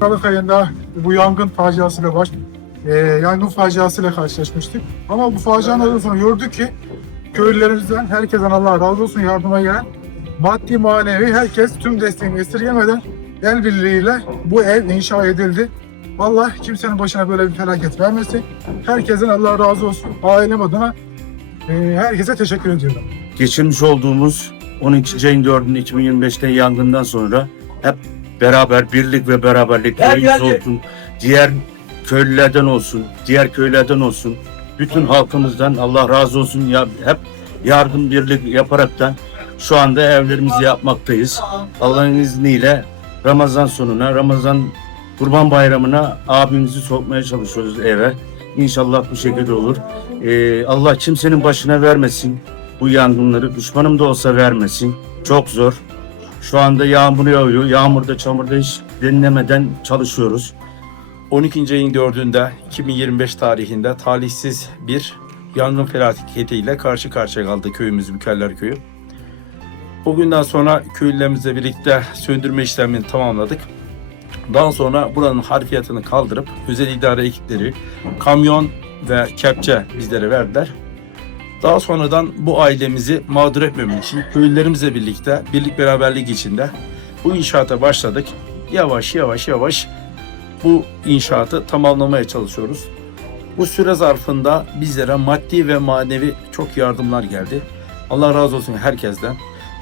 Aralık ayında bu yangın faciasıyla baş, e, yangın faciasıyla karşılaşmıştık. Ama bu faciadan sonra gördük ki köylülerimizden herkesten Allah razı olsun yardıma gelen maddi manevi herkes tüm desteğini esirgemeden el birliğiyle bu ev inşa edildi. Allah kimsenin başına böyle bir felaket vermesin. Herkesten Allah razı olsun. Ailem adına e, herkese teşekkür ediyorum. geçirmiş olduğumuz 12. ayın 4'ünde 2025'te yangından sonra hep beraber birlik ve beraberlik köyümüz olsun, diğer köylülerden olsun, diğer köylerden olsun, bütün halkımızdan Allah razı olsun ya hep yardım birlik yaparaktan şu anda evlerimizi yapmaktayız. Allah'ın izniyle Ramazan sonuna, Ramazan Kurban Bayramı'na abimizi sokmaya çalışıyoruz eve. İnşallah bu şekilde olur. Ee, Allah kimsenin başına vermesin bu yangınları. Düşmanım da olsa vermesin. Çok zor. Şu anda yağmur yağıyor. Yağmurda, çamurda hiç dinlemeden çalışıyoruz. 12. ayın 4'ünde 2025 tarihinde talihsiz bir yangın felaketiyle karşı karşıya kaldı köyümüz Bükerler Köyü. O günden sonra köylülerimizle birlikte söndürme işlemini tamamladık. Daha sonra buranın harfiyatını kaldırıp özel idare ekipleri kamyon ve kepçe bizlere verdiler. Daha sonradan bu ailemizi mağdur etmemek için köylülerimizle birlikte birlik beraberlik içinde bu inşaata başladık. Yavaş yavaş yavaş bu inşaatı tamamlamaya çalışıyoruz. Bu süre zarfında bizlere maddi ve manevi çok yardımlar geldi. Allah razı olsun herkesten.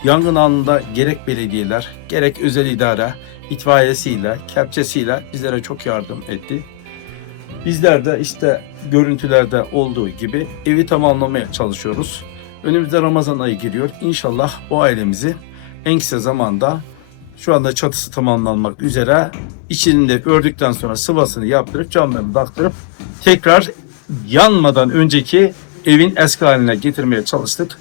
Yangın anında gerek belediyeler, gerek özel idare, itfaiyesiyle, kepçesiyle bizlere çok yardım etti. Bizler de işte görüntülerde olduğu gibi evi tamamlamaya çalışıyoruz. Önümüzde Ramazan ayı giriyor. İnşallah bu ailemizi en kısa zamanda şu anda çatısı tamamlanmak üzere içinde ördükten sonra sıvasını yaptırıp camlarını taktırıp tekrar yanmadan önceki evin eski haline getirmeye çalıştık.